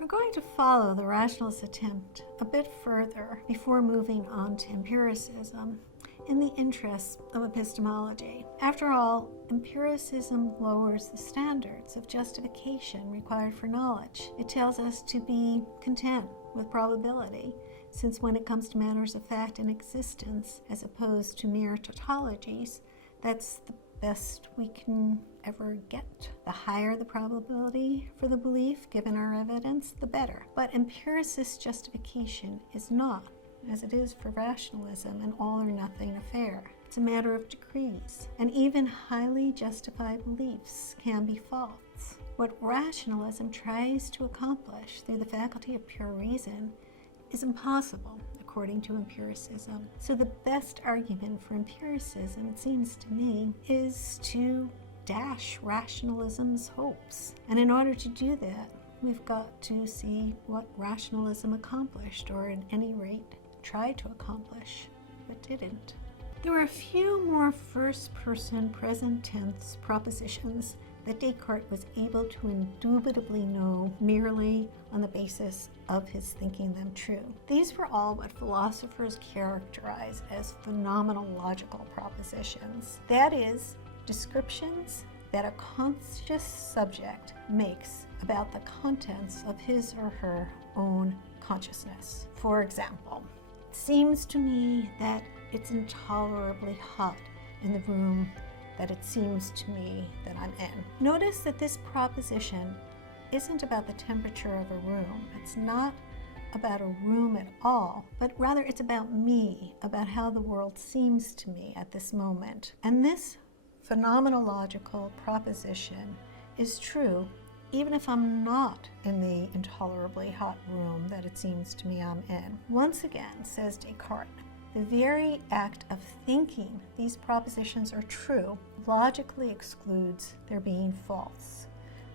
We're going to follow the rationalist attempt a bit further before moving on to empiricism in the interests of epistemology. After all, empiricism lowers the standards of justification required for knowledge. It tells us to be content with probability, since when it comes to matters of fact and existence, as opposed to mere tautologies, that's the best we can ever get. The higher the probability for the belief given our evidence, the better. But empiricist justification is not, as it is for rationalism, an all or nothing affair. It's a matter of degrees, and even highly justified beliefs can be false. What rationalism tries to accomplish through the faculty of pure reason is impossible according to empiricism. So the best argument for empiricism, it seems to me, is to dash rationalism's hopes. And in order to do that, we've got to see what rationalism accomplished, or at any rate, tried to accomplish, but didn't. There were a few more first-person present tense propositions that Descartes was able to indubitably know merely on the basis of his thinking them true. These were all what philosophers characterize as phenomenological propositions. That is, descriptions that a conscious subject makes about the contents of his or her own consciousness. For example, it seems to me that it's intolerably hot in the room that it seems to me that I'm in. Notice that this proposition isn't about the temperature of a room. It's not about a room at all, but rather it's about me, about how the world seems to me at this moment. And this phenomenological proposition is true even if I'm not in the intolerably hot room that it seems to me I'm in. Once again, says Descartes, the very act of thinking these propositions are true logically excludes their being false.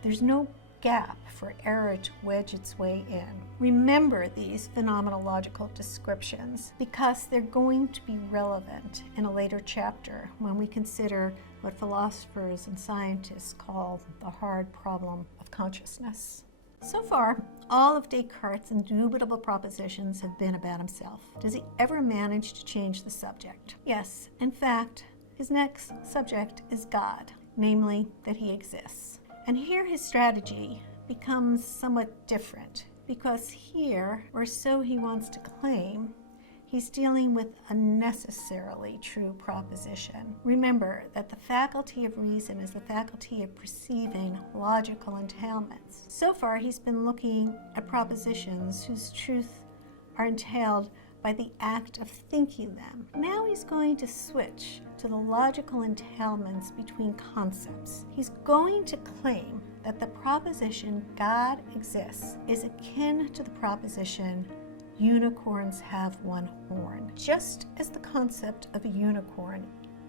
There's no gap for error to wedge its way in. Remember these phenomenological descriptions because they're going to be relevant in a later chapter when we consider what philosophers and scientists call the hard problem of consciousness. So far, all of Descartes' indubitable propositions have been about himself. Does he ever manage to change the subject? Yes, in fact, his next subject is God, namely that he exists. And here his strategy becomes somewhat different, because here, or so he wants to claim, he's dealing with a necessarily true proposition. Remember that the faculty of reason is the faculty of perceiving logical entailments. So far, he's been looking at propositions whose truth are entailed by the act of thinking them. Now he's going to switch to the logical entailments between concepts. He's going to claim that the proposition God exists is akin to the proposition unicorns have one horn. Just as the concept of a unicorn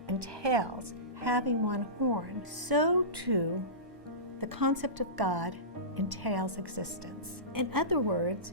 entails having one horn, so too the concept of God entails existence. In other words,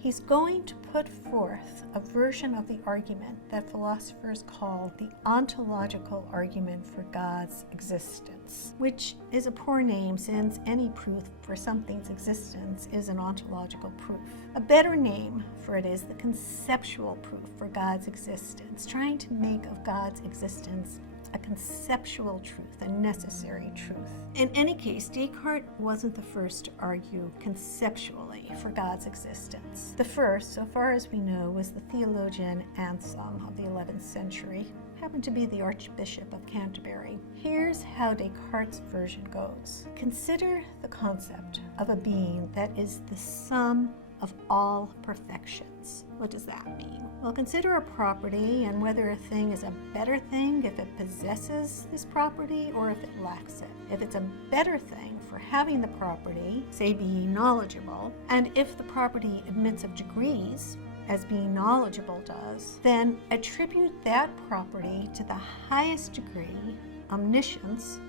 he's going to put forth a version of the argument that philosophers call the ontological argument for God's existence, which is a poor name since any proof for something's existence is an ontological proof. A better name for it is the conceptual proof for God's existence, trying to make of God's existence a conceptual truth, a necessary truth. In any case, Descartes wasn't the first to argue conceptually for God's existence. The first, so far as we know, was the theologian Anselm of the 11th century, happened to be the Archbishop of Canterbury. Here's how Descartes' version goes. Consider the concept of a being that is the sum of all perfections. What does that mean? Well, consider a property and whether a thing is a better thing if it possesses this property or if it lacks it. If it's a better thing for having the property, say being knowledgeable, and if the property admits of degrees, as being knowledgeable does, then attribute that property to the highest degree, omniscience,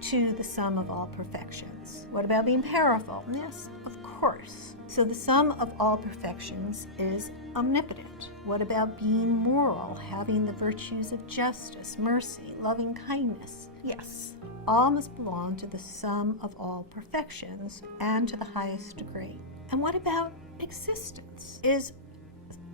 to the sum of all perfections. What about being powerful? Yes, of course. So the sum of all perfections is omnipotent. What about being moral, having the virtues of justice, mercy, loving kindness? Yes, all must belong to the sum of all perfections and to the highest degree. And what about existence? Is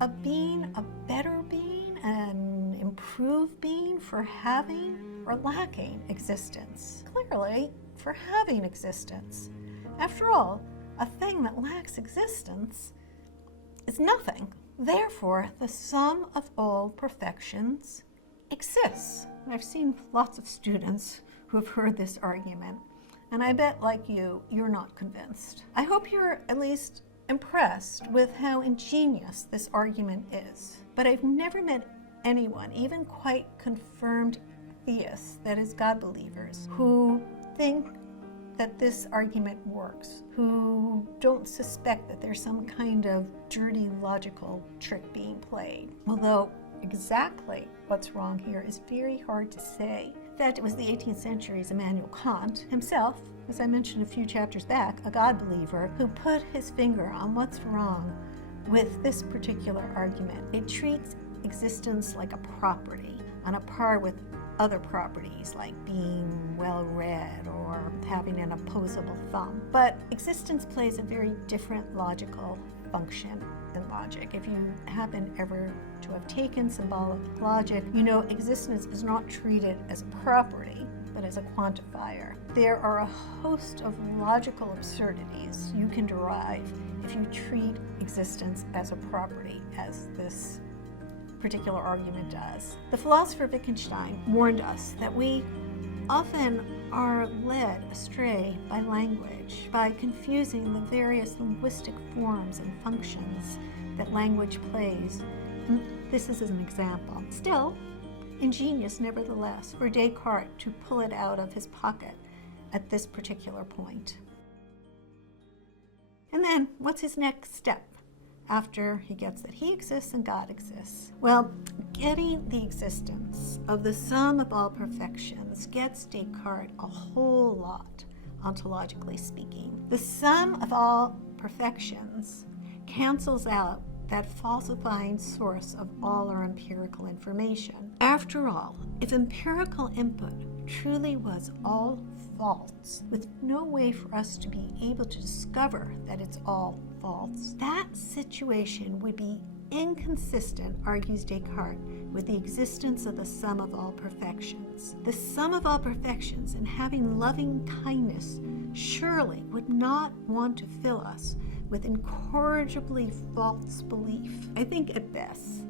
a being a better being, an improved being for having or lacking existence? Clearly, for having existence. After all, a thing that lacks existence is nothing. Therefore, the sum of all perfections exists. I've seen lots of students who have heard this argument, and I bet, like you, you're not convinced. I hope you're at least impressed with how ingenious this argument is. But I've never met anyone, even quite confirmed theists, that is, God believers, who think that this argument works, who don't suspect that there's some kind of dirty logical trick being played. Although exactly what's wrong here is very hard to say. In fact, it was the 18th century's Immanuel Kant himself, as I mentioned a few chapters back, a God believer, who put his finger on what's wrong with this particular argument. It treats existence like a property, on a par with other properties like being well-read or having an opposable thumb. But existence plays a very different logical function in logic. If you happen ever to have taken symbolic logic, you know existence is not treated as a property, but as a quantifier. There are a host of logical absurdities you can derive if you treat existence as a property, as this particular argument does. The philosopher Wittgenstein warned us that we often are led astray by language, by confusing the various linguistic forms and functions that language plays. And this is an example. Still, ingenious nevertheless for Descartes to pull it out of his pocket at this particular point. And then, what's his next step after he gets that he exists and God exists? Well, getting the existence of the sum of all perfections gets Descartes a whole lot, ontologically speaking. The sum of all perfections cancels out that falsifying source of all our empirical information. After all, if empirical input truly was all false, with no way for us to be able to discover that it's all false, that situation would be inconsistent, argues Descartes, with the existence of the sum of all perfections. The sum of all perfections and having loving kindness surely would not want to fill us with incorrigibly false belief. I think at best,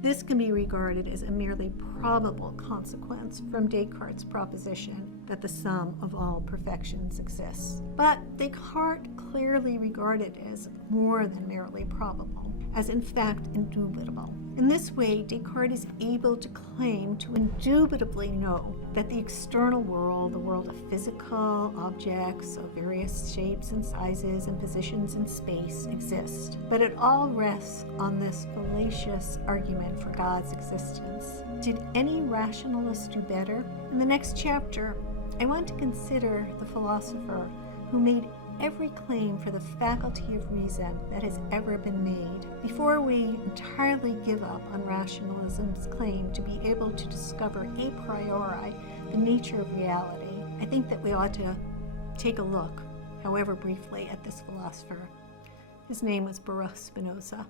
this can be regarded as a merely probable consequence from Descartes' proposition that the sum of all perfections exists. But Descartes clearly regarded it as more than merely probable, as in fact indubitable. In this way, Descartes is able to claim to indubitably know that the external world, the world of physical objects of various shapes and sizes and positions in space, exists. But it all rests on this fallacious argument for God's existence. Did any rationalist do better? In the next chapter, I want to consider the philosopher who made every claim for the faculty of reason that has ever been made. Before we entirely give up on rationalism's claim to be able to discover a priori the nature of reality, I think that we ought to take a look, however briefly, at this philosopher. His name was Baruch Spinoza.